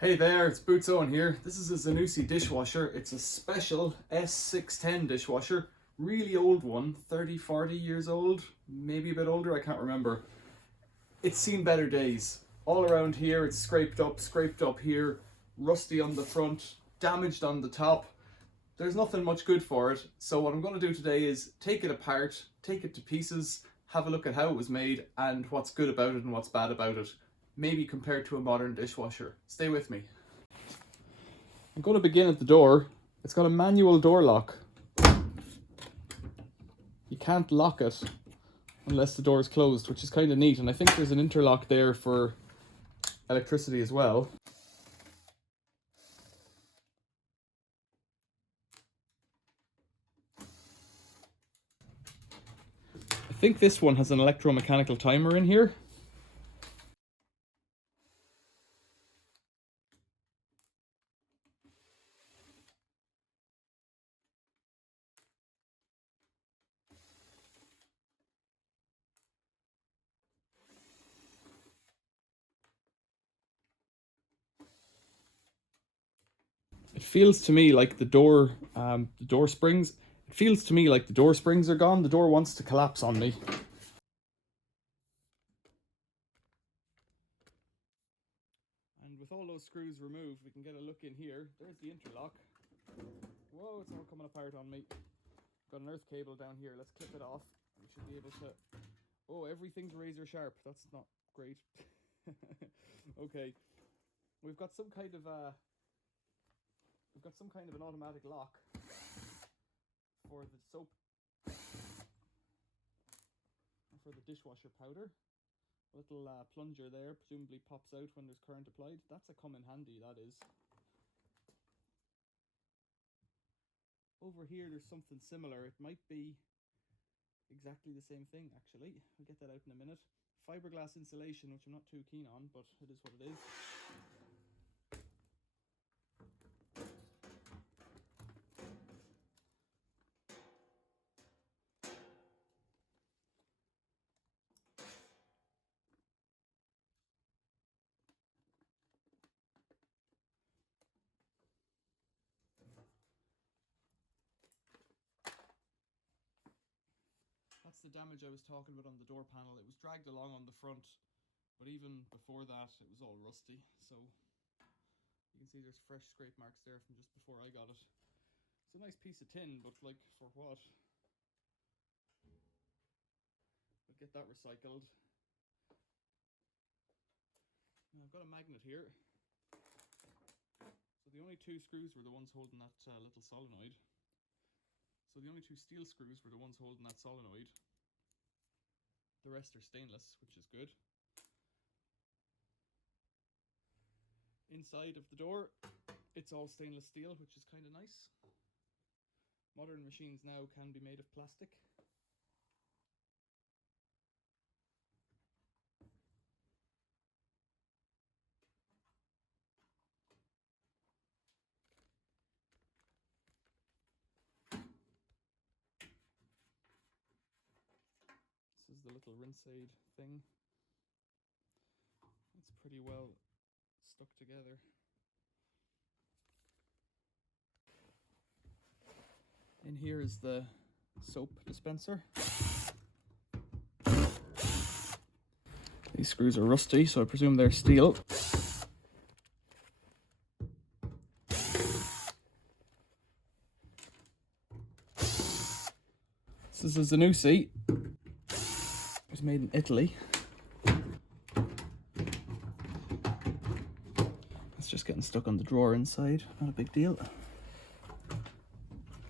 Hey there, it's Boots Owen here. This is a Zanussi dishwasher. It's a special S610 dishwasher. Really old one, 30, 40 years old, maybe a bit older, I can't remember. It's seen better days. All around here it's scraped up here, rusty on the front, damaged on the top. There's nothing much good for it. So what I'm going to do today is take it apart, take it to pieces, have a look at how it was made and what's good about it and what's bad about it. Maybe compared to a modern dishwasher. Stay with me. I'm going to begin at the door. It's got a manual door lock. You can't lock it unless the door is closed, which is kind of neat. And I think there's an interlock there for electricity as well. I think this one has an electromechanical timer in here. It feels to me like the door springs. It feels to me like the door springs are gone. The door wants to collapse on me. And with all those screws removed, we can get a look in here. There's the interlock. Whoa, it's all coming apart on me. Got an earth cable down here. Let's clip it off. We should be able to... Oh, everything's razor sharp. That's not great. Okay. We've got some kind of an automatic lock for the soap, for the dishwasher powder. A little plunger there, presumably pops out when there's current applied. That's a come in handy, that is. Over here there's something similar. It might be exactly the same thing actually. I'll get that out in a minute. Fiberglass insulation, which I'm not too keen on, but it is what it is. That's the damage I was talking about on the door panel. It was dragged along on the front, but even before that it was all rusty. So you can see there's fresh scrape marks there from just before I got it. It's a nice piece of tin, but like, for what? I'll get that recycled. Now I've got a magnet here. So the only two screws were the ones holding that little solenoid. So the only two steel screws were the ones holding that solenoid. The rest are stainless, which is good. Inside of the door, it's all stainless steel, which is kind of nice. Modern machines now can be made of plastic. This is the little rinse aid thing. It's pretty well stuck together. In here is the soap dispenser. These screws are rusty, so I presume they're steel. This is a Zanussi. It was made in Italy. It's just getting stuck on the drawer inside. Not a big deal.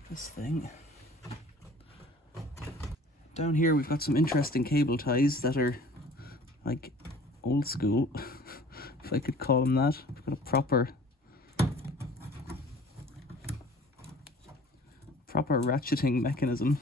This thing. Down here we've got some interesting cable ties that are like old school, if I could call them that. We've got a proper ratcheting mechanism.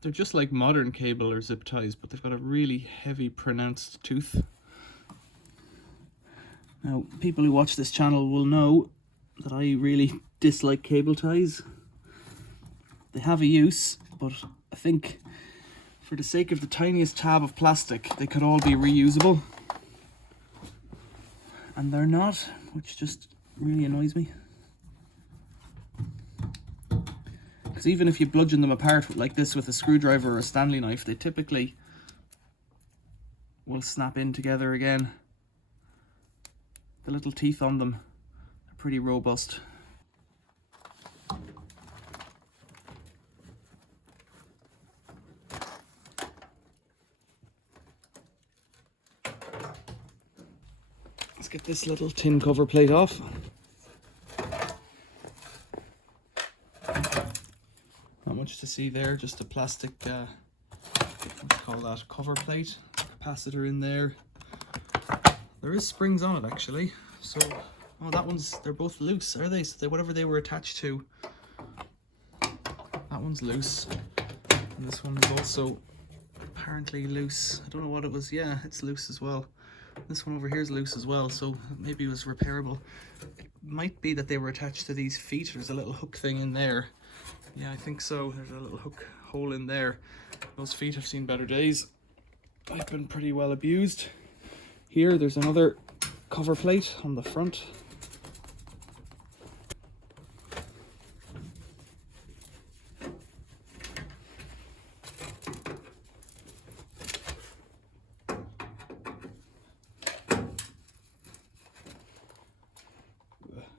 They're just like modern cable or zip ties, but they've got a really heavy pronounced tooth. Now, people who watch this channel will know that I really dislike cable ties. They have a use, but I think for the sake of the tiniest tab of plastic, they could all be reusable. And they're not, which just really annoys me. Because even if you bludgeon them apart like this with a screwdriver or a Stanley knife, they typically will snap in together again. The little teeth on them are pretty robust. Let's get this little tin cover plate off. Not much to see there, just a plastic, what do you call that, cover plate, capacitor in there. There is springs on it actually, so, oh, that one's, they're both loose, are they? So whatever they were attached to, that one's loose. And this one is also apparently loose. I don't know what it was, yeah, it's loose as well. This one over here is loose as well, so maybe it was repairable. It might be that they were attached to these feet. There's a little hook thing in there. Yeah, I think so. There's a little hook hole in there. Those feet have seen better days. I've been pretty well abused. Here, there's another cover plate on the front.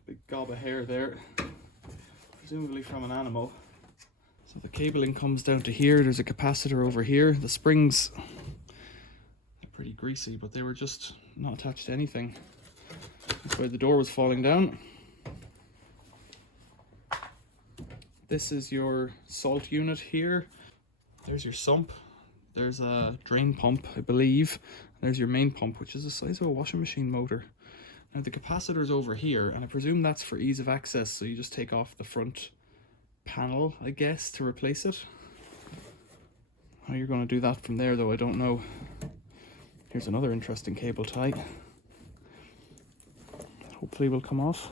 Big gob of hair there, presumably from an animal. So the cabling comes down to here. There's a capacitor over here. The springs are pretty greasy, but they were just not attached to anything. That's why the door was falling down. This is your salt unit here. There's your sump. There's a drain pump, I believe. There's your main pump, which is the size of a washing machine motor. Now the capacitor's over here, and I presume that's for ease of access, so you just take off the front panel, I guess, to replace it. How you're going to do that from there, though, I don't know. Here's another interesting cable tie. Hopefully will come off.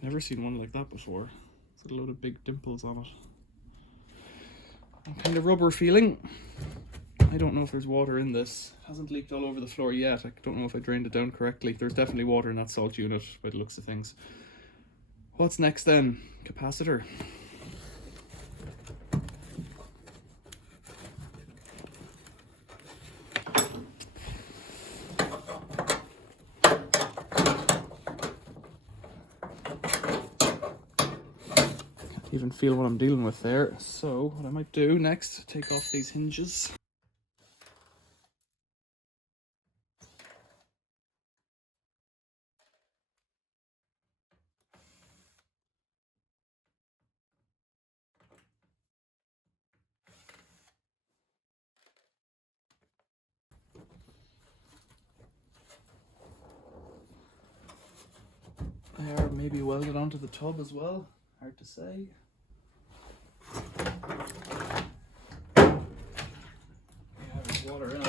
Never seen one like that before. It's got a load of big dimples on it. Kind of rubber feeling. I don't know if there's water in this. It hasn't leaked all over the floor yet. I don't know if I drained it down correctly. There's definitely water in that salt unit by the looks of things. What's next then? Capacitor. Even feel what I'm dealing with there. So what I might do next, take off these hinges. They are maybe welded onto the tub as well. Hard to say. Yeah, there's water in it.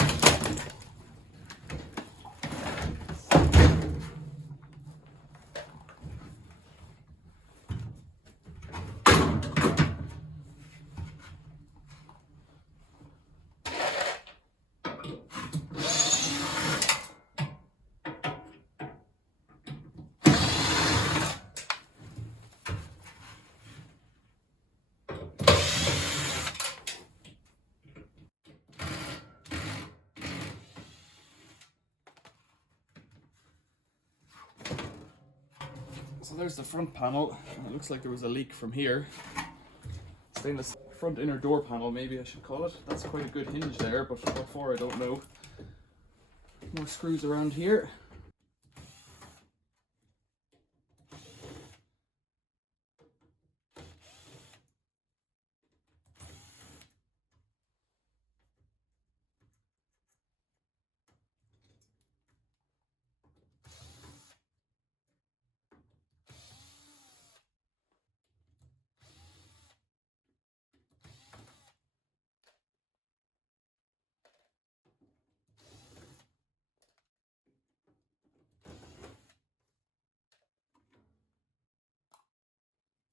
So there's the front panel, and it looks like there was a leak from here. Stainless front inner door panel, maybe I should call it. That's quite a good hinge there, but what for I don't know. More screws around here.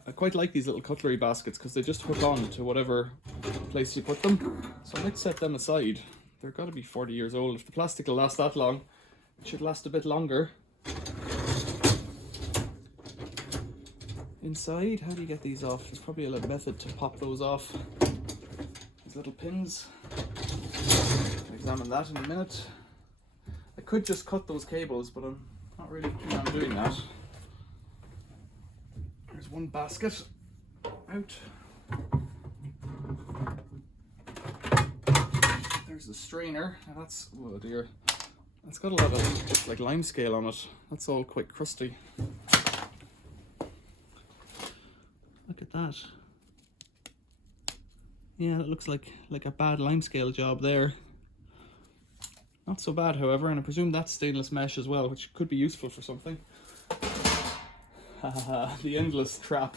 I quite like these little cutlery baskets because they just hook on to whatever place you put them. So I might set them aside. They're got to be 40 years old. If the plastic will last that long, it should last a bit longer. Inside, how do you get these off? There's probably a method to pop those off. These little pins. I'll examine that in a minute. I could just cut those cables, but I'm not really keen on doing that. There's one basket out. There's the strainer. Now that's, oh dear, it's got a lot of like lime scale on it. That's all quite crusty. Look at that. Yeah, it looks like a bad lime scale job there. Not so bad, however, and I presume that's stainless mesh as well, which could be useful for something. The endless trap.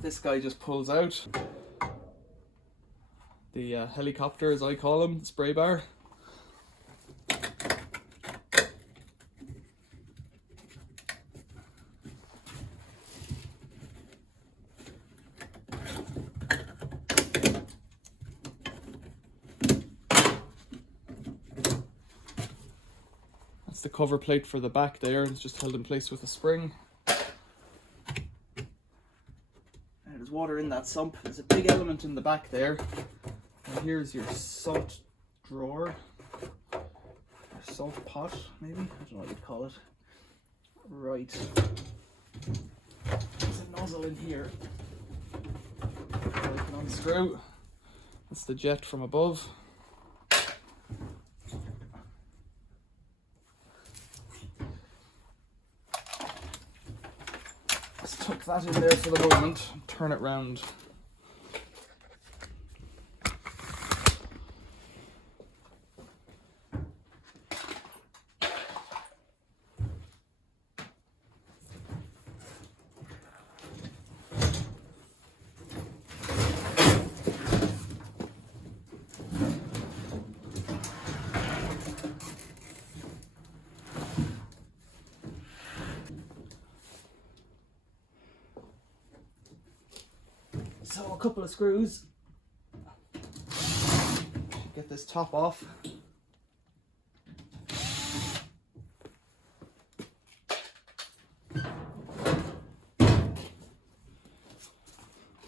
This guy just pulls out. The helicopter, as I call him, the spray bar. That's the cover plate for the back there, and it's just held in place with a spring. And there's water in that sump. There's a big element in the back there. And here's your salt drawer, or salt pot, maybe? I don't know what you'd call it. Right. There's a nozzle in here. I can unscrew. That's the jet from above. Let's tuck that in there for the moment and turn it round. So a couple of screws. Get this top off.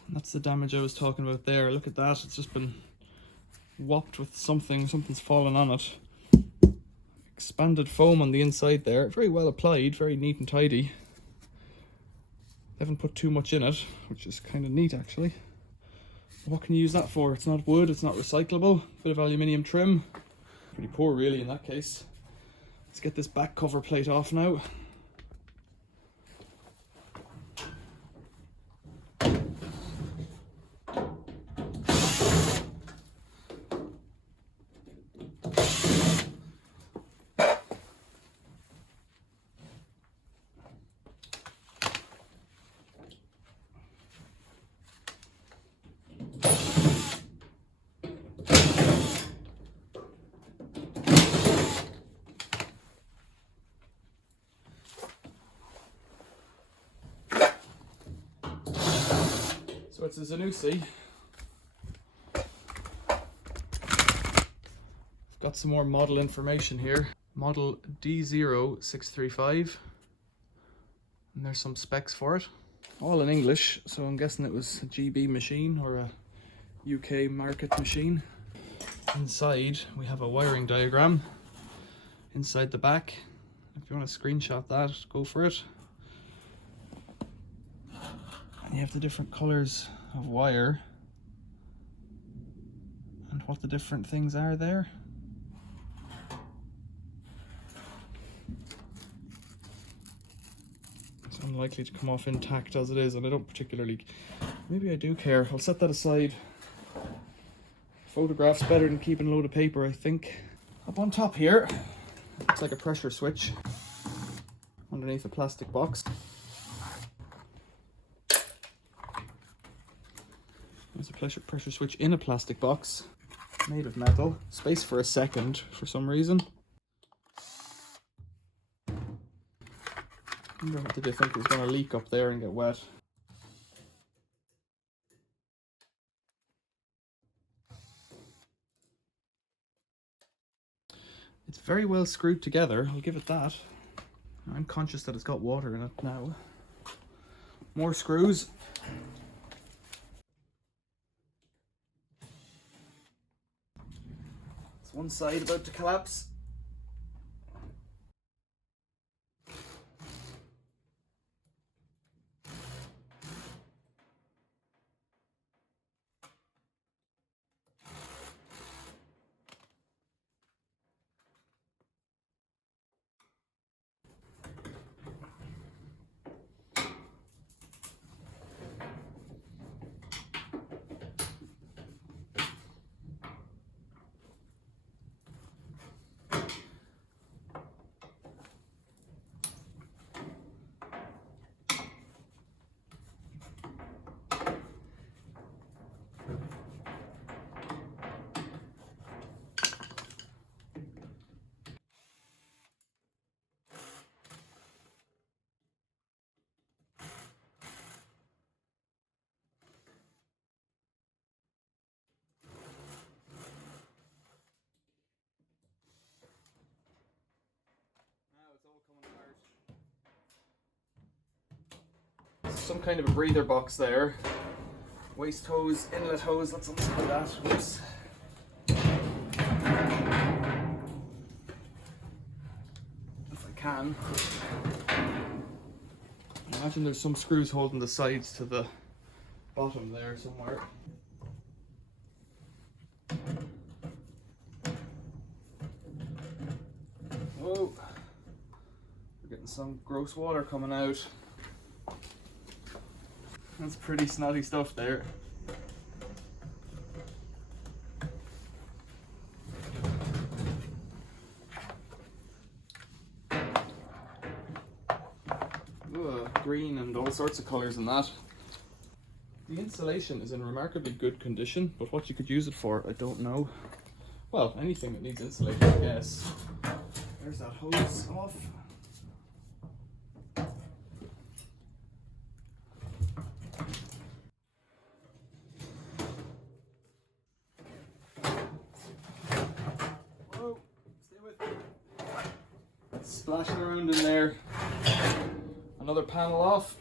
That's the damage I was talking about there. Look at that, it's just been whopped with something. Something's fallen on it. Expanded foam on the inside there. Very well applied, very neat and tidy. They haven't put too much in it, which is kind of neat actually. What can you use that for? It's not wood, it's not recyclable. Bit of aluminium trim. Pretty poor really in that case. Let's get this back cover plate off now. So it's a Zanussi. I've got some more model information here. Model D0635. And there's some specs for it. All in English, so I'm guessing it was a GB machine or a UK market machine. Inside we have a wiring diagram. Inside the back. If you want to screenshot that, go for it. You have the different colors of wire and what the different things are there. It's unlikely to come off intact as it is, and I don't particularly, maybe I do care. I'll set that aside. Photographs better than keeping a load of paper, I think. Up on top here, looks like a pressure switch underneath a plastic box. There's a pressure switch in a plastic box, made of metal. Space for a second for some reason. Did they think it was going to leak up there and get wet? It's very well screwed together, I'll give it that. I'm conscious that it's got water in it now. More screws. It's one side about to collapse. Some kind of a breather box there. Waste hose, inlet hose, let's unscrew that. Whoops. If I can. I imagine there's some screws holding the sides to the bottom there somewhere. Oh, we're getting some gross water coming out. That's pretty snotty stuff there. Ugh, green and all sorts of colours in that. The insulation is in remarkably good condition, but what you could use it for, I don't know. Well, anything that needs insulating, I guess. There's that hose off. Splashing around in there. Another panel off.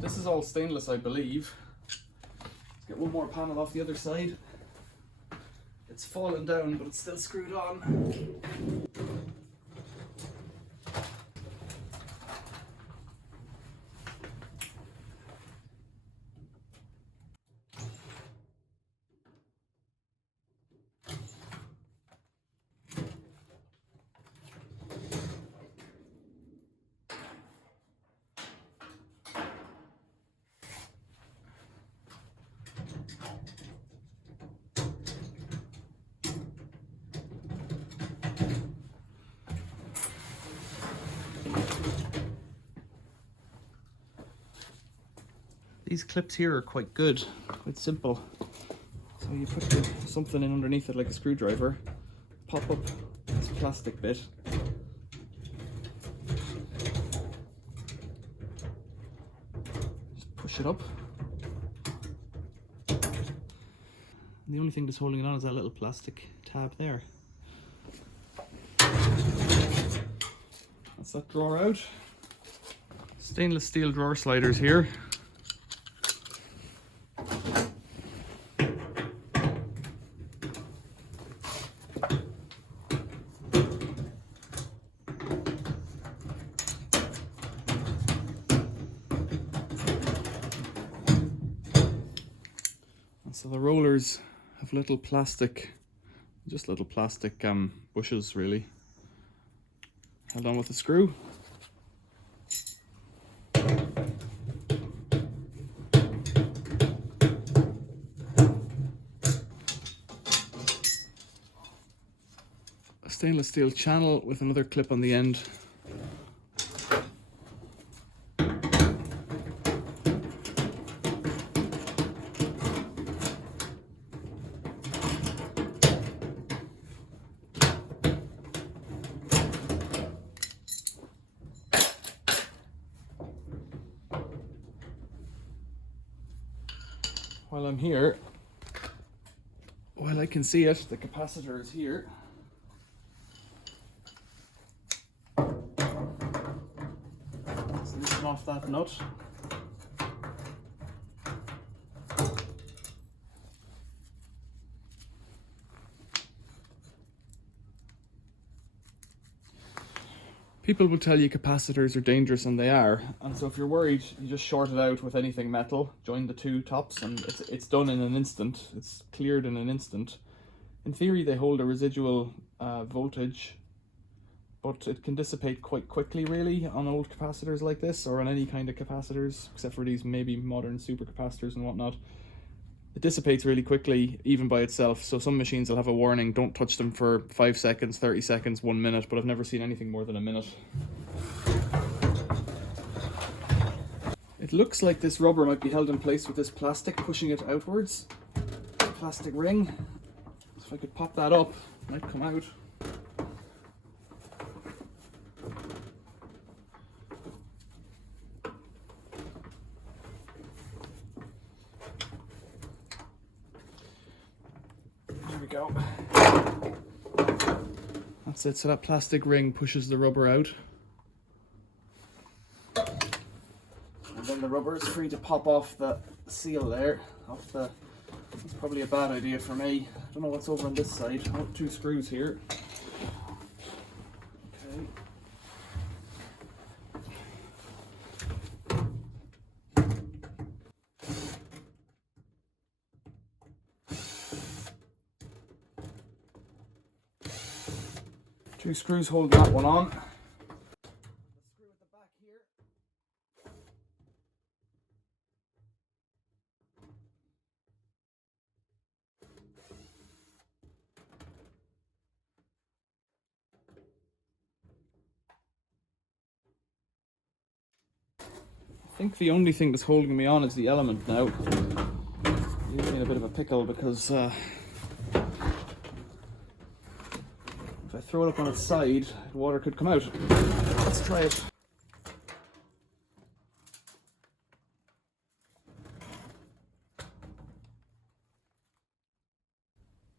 This is all stainless, I believe. Let's get one more panel off the other side. It's fallen down, but it's still screwed on. These clips here are quite good, quite simple. So you put something in underneath it like a screwdriver, pop up this plastic bit, just push it up. And the only thing that's holding it on is that little plastic tab there. That's that drawer out. Stainless steel drawer sliders here. So the rollers have little plastic, just little plastic bushes really, held on with a screw. A stainless steel channel with another clip on the end. while I'm here, while I can see it, the capacitor is here. Let's loosen off that nut. People will tell you capacitors are dangerous, and they are. And so if you're worried, you just short it out with anything metal, join the two tops, and it's done in an instant. It's cleared in an instant. In theory, they hold a residual voltage, but it can dissipate quite quickly, really, on old capacitors like this, or on any kind of capacitors, except for these maybe modern supercapacitors and whatnot. It dissipates really quickly, even by itself, so some machines will have a warning, don't touch them for 5 seconds, 30 seconds, 1 minute, but I've never seen anything more than a minute. It looks like this rubber might be held in place with this plastic, pushing it outwards. Plastic ring. So if I could pop that up, it might come out. Go. That's it, so that plastic ring pushes the rubber out. And then the rubber is free to pop off the seal there. That's probably a bad idea for me. I don't know what's over on this side. Oh, 2 screws here. Okay. Two screws holding that one on. The screw at the back here. I think the only thing that's holding me on is the element now. Leaves me in a bit of a pickle because if I throw it up on its side, water could come out. Let's try it.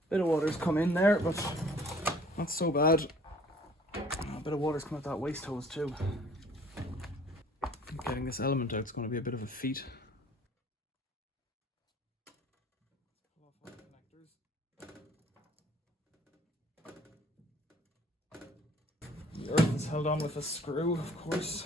Bit of water's come in there, but not so bad. A bit of water's come out that waste hose too. Getting this element out is going to be a bit of a feat. The earth is held on with a screw, of course.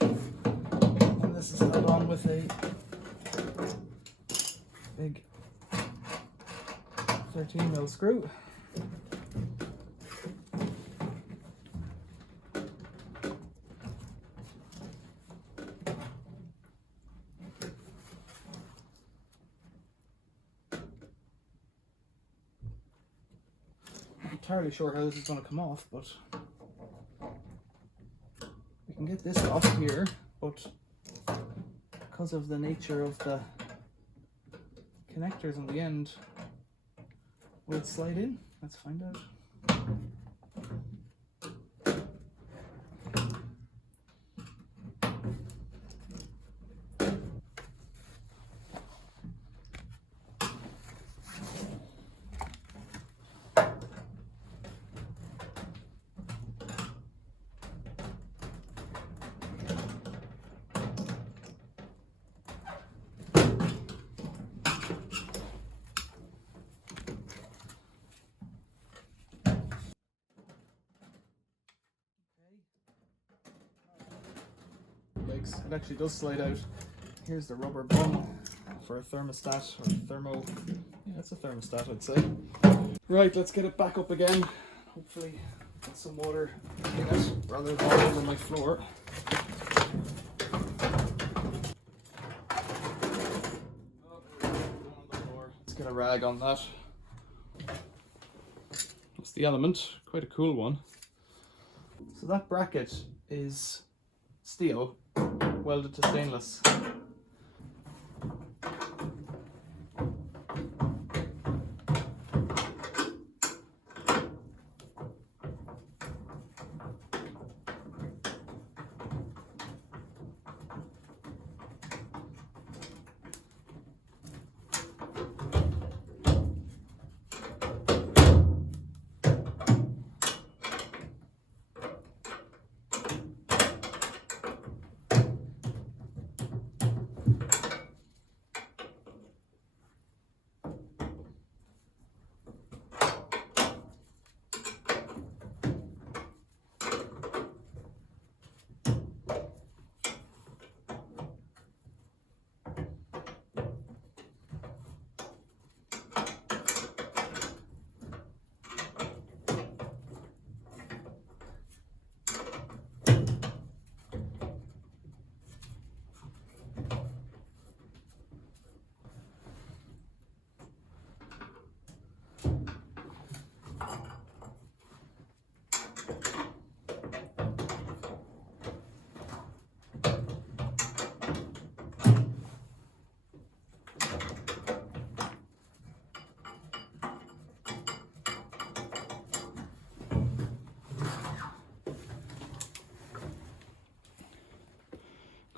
And this is held on with a big 13mm screw. Entirely sure how this is going to come off, but we can get this off here, but because of the nature of the connectors on the end, will it slide in? Let's find out. It actually does slide out. Here's the rubber bung for a thermostat, or thermo. Yeah, it's a thermostat, I'd say. Right, let's get it back up again. Hopefully, get some water in it rather than all over my floor. Let's get a rag on that. That's the element, quite a cool one. So that bracket is steel welded to stainless.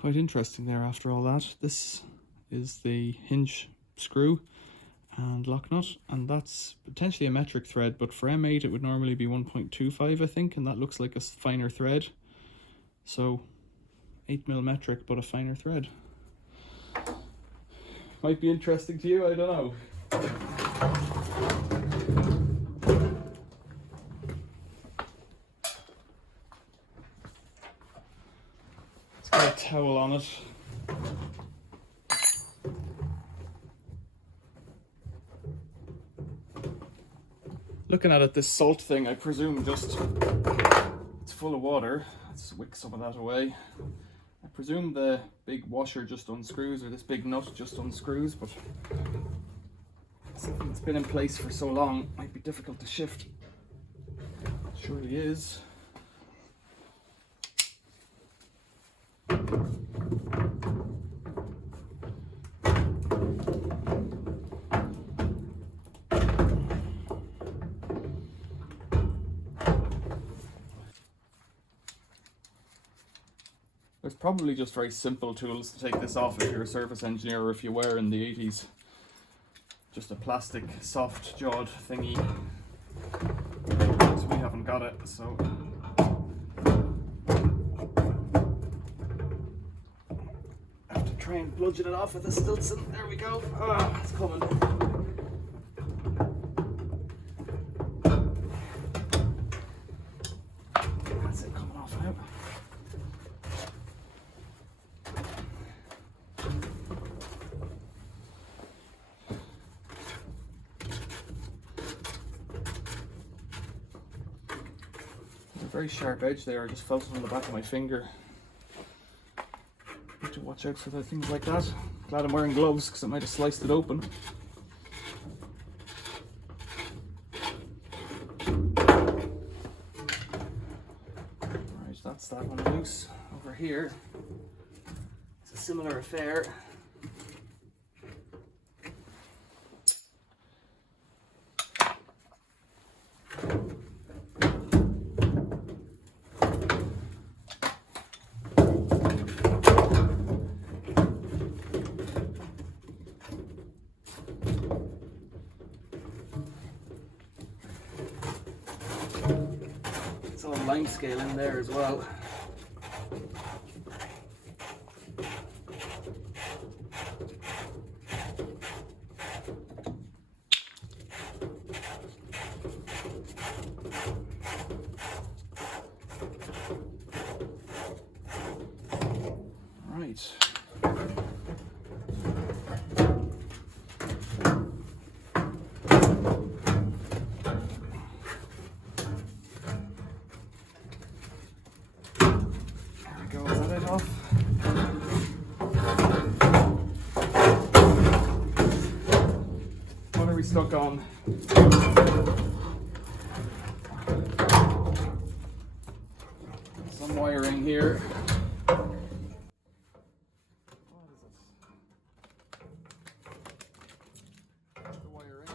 Quite interesting there after all that. This is the hinge screw and lock nut, and that's potentially a metric thread, but for M8 it would normally be 1.25 I think, and that looks like a finer thread. So 8mm metric, but a finer thread. Might be interesting to you, I don't know. It's got a towel on it. Looking at it, this salt thing, I presume just, it's full of water. Let's wick some of that away. I presume the big washer just unscrews, or this big nut just unscrews, but something that's been in place for so long it might be difficult to shift. It surely is. There's probably just very simple tools to take this off if you're a service engineer, or if you were in the 80s. Just a plastic soft jawed thingy. So we haven't got it, so I have to try and bludgeon it off with a Stilson. There we go. Ah, it's coming. That's it coming off now. Very sharp edge there. I just felt it on the back of my finger. Need to watch out for the things like that. Glad I'm wearing gloves because I might have sliced it open. Right, that's that one loose. Over here, it's a similar affair. Line scale in there as well. Right. What are we stuck on? Some wiring here. What is it? The wiring.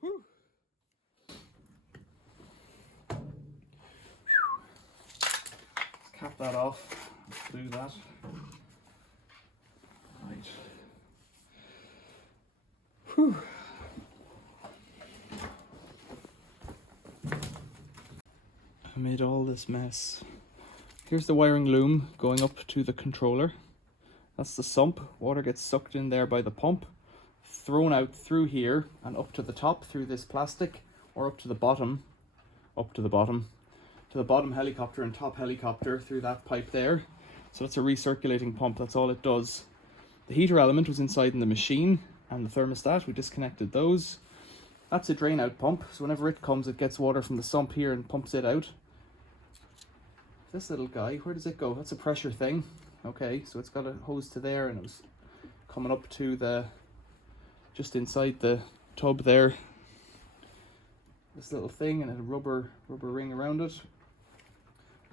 Whew. Cap that off. Let's do that. Right. Whew. I made all this mess. Here's the wiring loom going up to the controller. That's the sump. Water gets sucked in there by the pump, thrown out through here and up to the top through this plastic, or up to the bottom, to the bottom helicopter and top helicopter through that pipe there. So that's a recirculating pump, that's all it does. The heater element was inside in the machine, and the thermostat, we disconnected those. That's a drain out pump, so whenever it comes it gets water from the sump here and pumps it out. This little guy, where does it go? That's a pressure thing. Okay, so it's got a hose to there, and it was coming up to the, just inside the tub there. This little thing, and a rubber ring around it.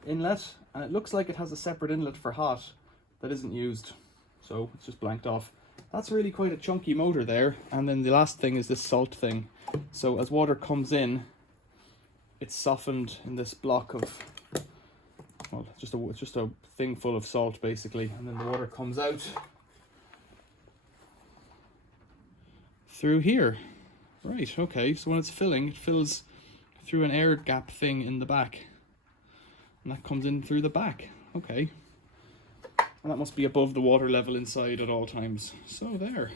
Inlet, and it looks like it has a separate inlet for hot that isn't used, so it's just blanked off. That's really quite a chunky motor there. And then the last thing is this salt thing. So as water comes in, it's softened in this block of, well, it's just a thing full of salt basically, and then the water comes out through here. Right, okay, so when it's filling, it fills through an air gap thing in the back, and that comes in through the back. Okay, and that must be above the water level inside at all times. So there.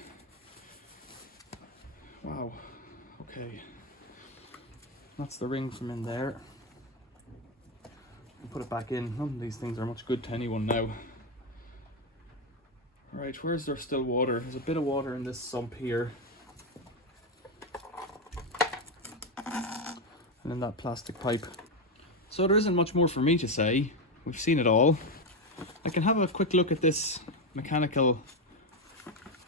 Wow. Okay, that's the ring from in there. I'll put it back in. None of these things are much good to anyone now. Right, where's there still water? There's a bit of water in this sump here. And then that plastic pipe. So there isn't much more for me to say. We've seen it all. I can have a quick look at this mechanical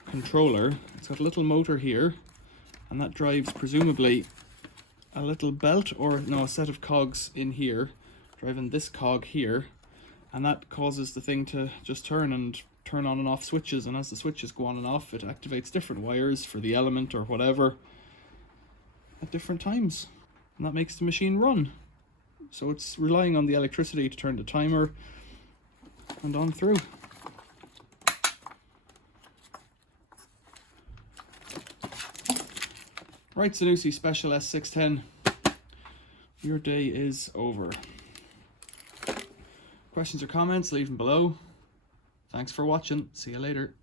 controller. It's got a little motor here, and that drives presumably a little belt, or no, a set of cogs in here, driving this cog here, and that causes the thing to just turn on and off switches, and as the switches go on and off, it activates different wires for the element or whatever at different times, and that makes the machine run. So it's relying on the electricity to turn the timer and on through. Right, Zanussi Special S610, your day is over. Questions or comments, leave them below. Thanks for watching. See you later.